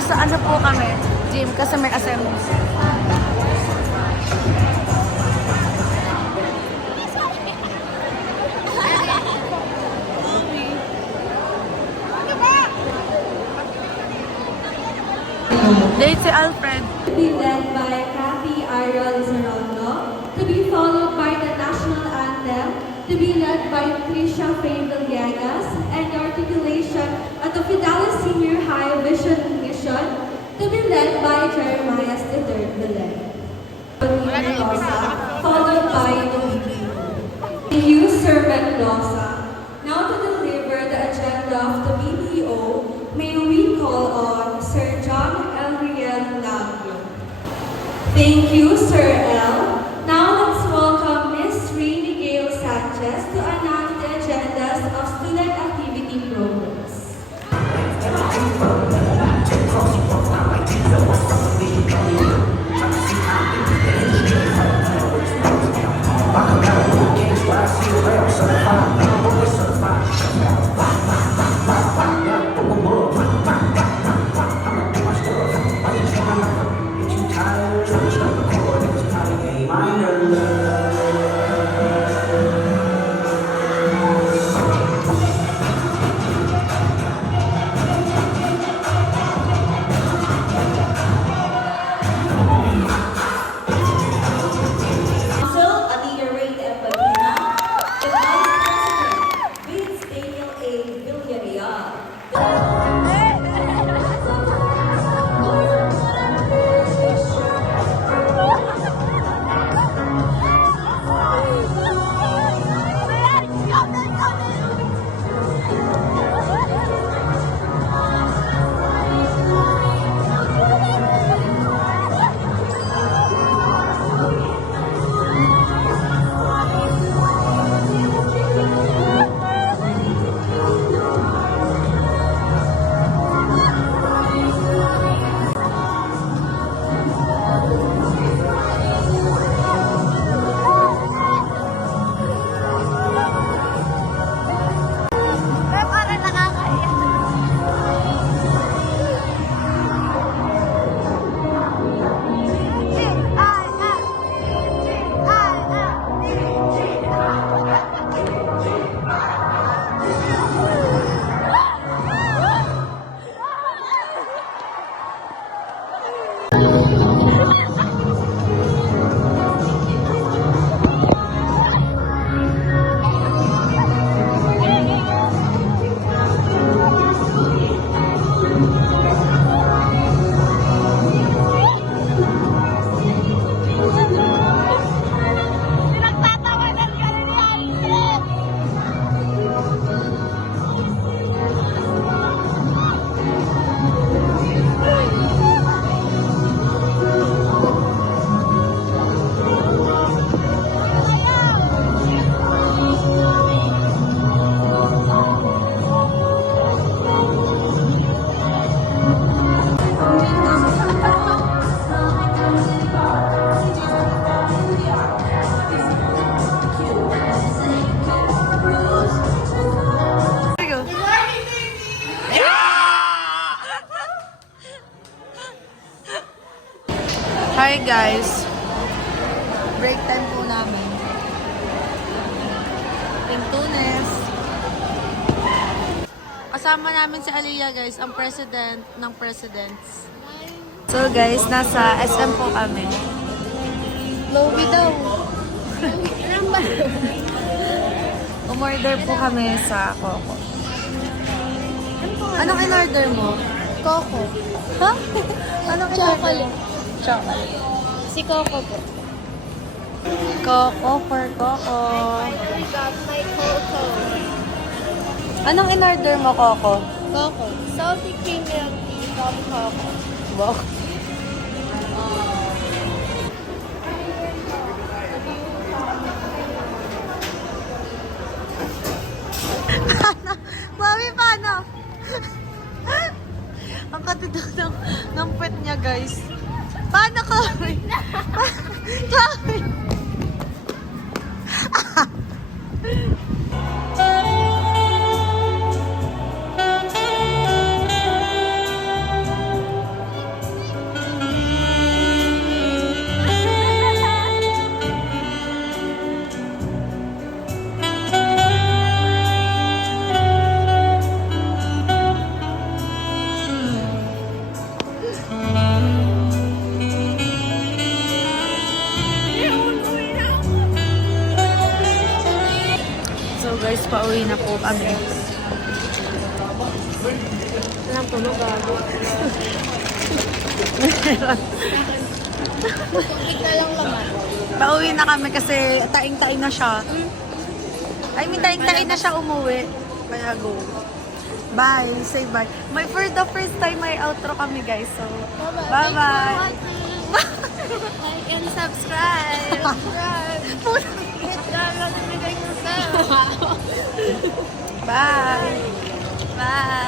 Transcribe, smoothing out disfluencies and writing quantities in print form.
Nasa ano po kami, gym, kasi may assembly. Late si Alfred. To be led by Kathy Ariel Zerondo, to be followed by the national anthem, to be led by Trisha Faye Villegas, and the articulation at the Fidelis Senior High Vision Mission, to be led by Jeremiah III Villen. Followed by the BPO. The youth servant Losa. Now to deliver the agenda of the BPO, may we call on Sir John Elriel Lagyo. Thank you, Sir L. Now let's welcome Ms. Rainy Gale Sanchez to announce the agendas of student activity programs. Hi guys, break time po namin. Pintunes. Kasama namin si Aliyah guys, ang president ng presidents. So guys, nasa SM po kami. Lobby daw. Umorder po kami sa Coco. Anong in-order mo? Coco. Ha? Anong Chocolate. Chocolate. Si Coco po. Coco for Coco. I got my Coco. Anong in-order mo, Coco? Coco. Salty cream milk tea from Coco. Wow. Mami, paano? Ang katito ng pet niya, guys. Paano, Chloe? Chloe! guys, pauwi na po kami. Walang tunog gago. Tubig na lang laman. Pauwi na kami kasi taing-taing na siya. I mean, taing-taing na siya umuwi. Kaya go. Bye. Say bye. For the first time, may outro kami, guys. So, bye-bye. Like and subscribe. Hit the notification bell. Bye. Bye.